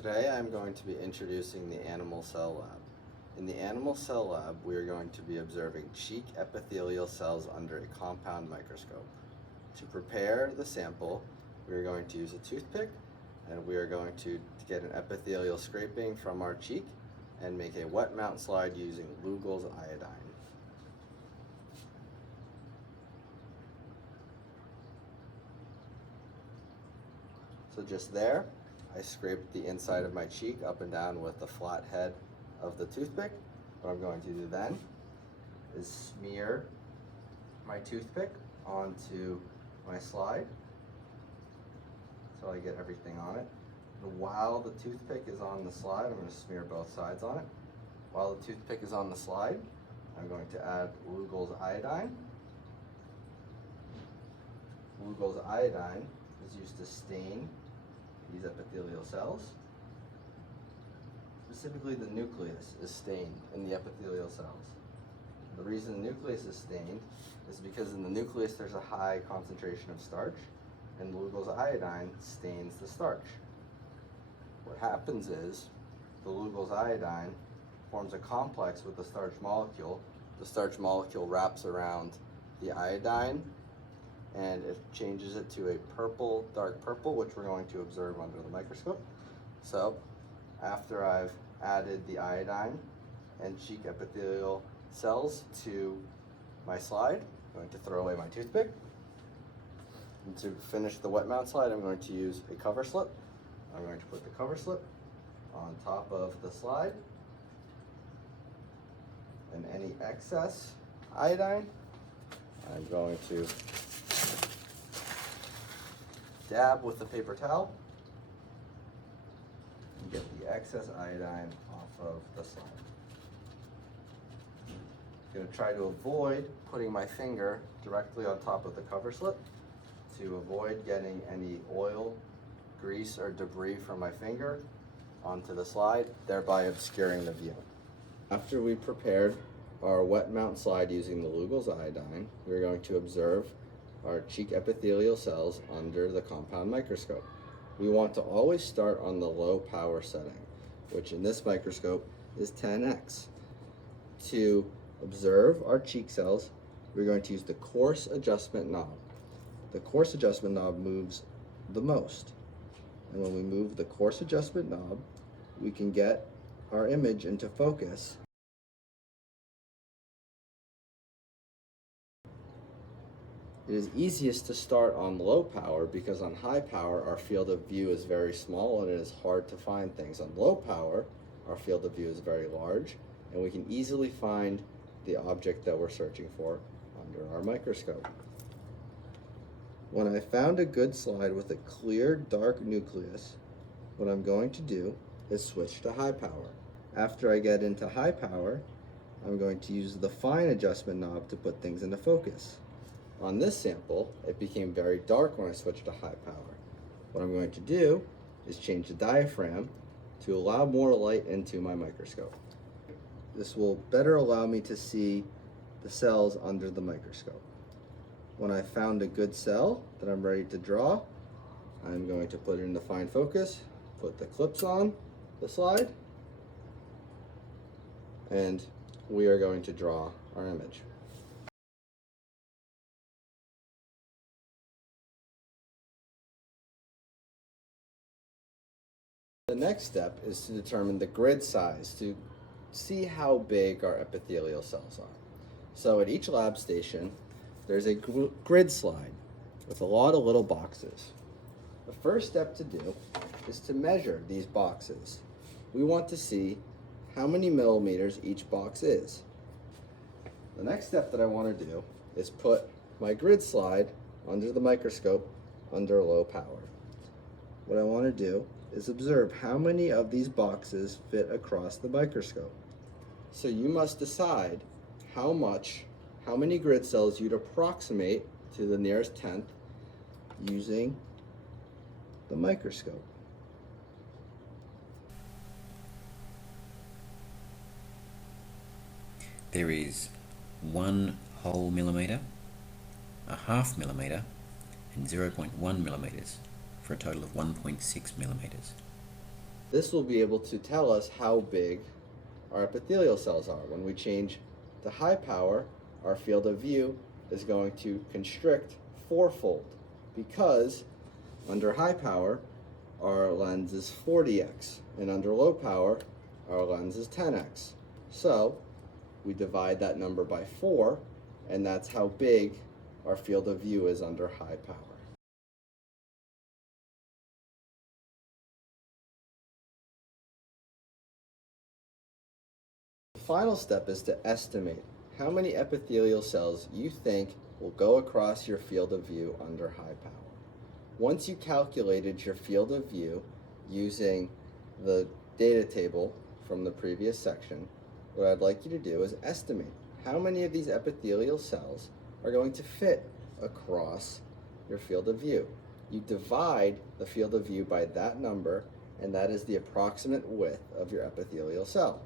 Today I'm going to be introducing the Animal Cell Lab. In the Animal Cell Lab, we are going to be observing cheek epithelial cells under a compound microscope. To prepare the sample, we are going to use a toothpick, and we are going to get an epithelial scraping from our cheek and make a wet mount slide using Lugol's iodine. So just there, I scraped the inside of my cheek up and down with the flat head of the toothpick. What I'm going to do then is smear my toothpick onto my slide so I get everything on it. And while the toothpick is on the slide, I'm going to smear both sides on it. While the toothpick is on the slide, I'm going to add Lugol's iodine. Lugol's iodine is used to stain these epithelial cells. Specifically, the nucleus is stained in the epithelial cells. The reason the nucleus is stained is because in the nucleus there's a high concentration of starch, and Lugol's iodine stains the starch. What happens is the Lugol's iodine forms a complex with the starch molecule. The starch molecule wraps around the iodine and it changes it to a purple, dark purple, which we're going to observe under the microscope. So after I've added the iodine and cheek epithelial cells to my slide, I'm going to throw away my toothpick. And to finish the wet mount slide, I'm going to use a cover slip. I'm going to put the cover slip on top of the slide, and any excess iodine, I'm going to dab with a paper towel and get the excess iodine off of the slide. I'm going to try to avoid putting my finger directly on top of the cover slip to avoid getting any oil, grease, or debris from my finger onto the slide, thereby obscuring the view. After we prepared our wet mount slide using the Lugol's iodine, we're going to observe our cheek epithelial cells under the compound microscope. We want to always start on the low power setting, which in this microscope is 10x. To observe our cheek cells, we're going to use the coarse adjustment knob. The coarse adjustment knob moves the most. And when we move the coarse adjustment knob, we can get our image into focus. It is easiest to start on low power because on high power our field of view is very small and it is hard to find things. On low power our field of view is very large and we can easily find the object that we're searching for under our microscope. When I found a good slide with a clear dark nucleus, what I'm going to do is switch to high power. After I get into high power, I'm going to use the fine adjustment knob to put things into focus. On this sample, it became very dark when I switched to high power. What I'm going to do is change the diaphragm to allow more light into my microscope. This will better allow me to see the cells under the microscope. When I found a good cell that I'm ready to draw, I'm going to put it into fine focus, put the clips on the slide, and we are going to draw our image. The next step is to determine the grid size to see how big our epithelial cells are. So at each lab station, there's a grid slide with a lot of little boxes. The first step to do is to measure these boxes. We want to see how many millimeters each box is. The next step that I want to do is put my grid slide under the microscope under low power. What I want to do is observe how many of these boxes fit across the microscope. So you must decide how many grid cells you'd approximate to the nearest tenth using the microscope. There is 1 whole millimeter, a half millimeter, and 0.1 millimeters for a total of 1.6 millimeters. This will be able to tell us how big our epithelial cells are. When we change to high power, our field of view is going to constrict fourfold, because under high power, our lens is 40x, and under low power, our lens is 10x. So we divide that number by 4, and that's how big our field of view is under high power. The final step is to estimate how many epithelial cells you think will go across your field of view under high power. Once you calculated your field of view using the data table from the previous section, what I'd like you to do is estimate how many of these epithelial cells are going to fit across your field of view. You divide the field of view by that number, and that is the approximate width of your epithelial cell.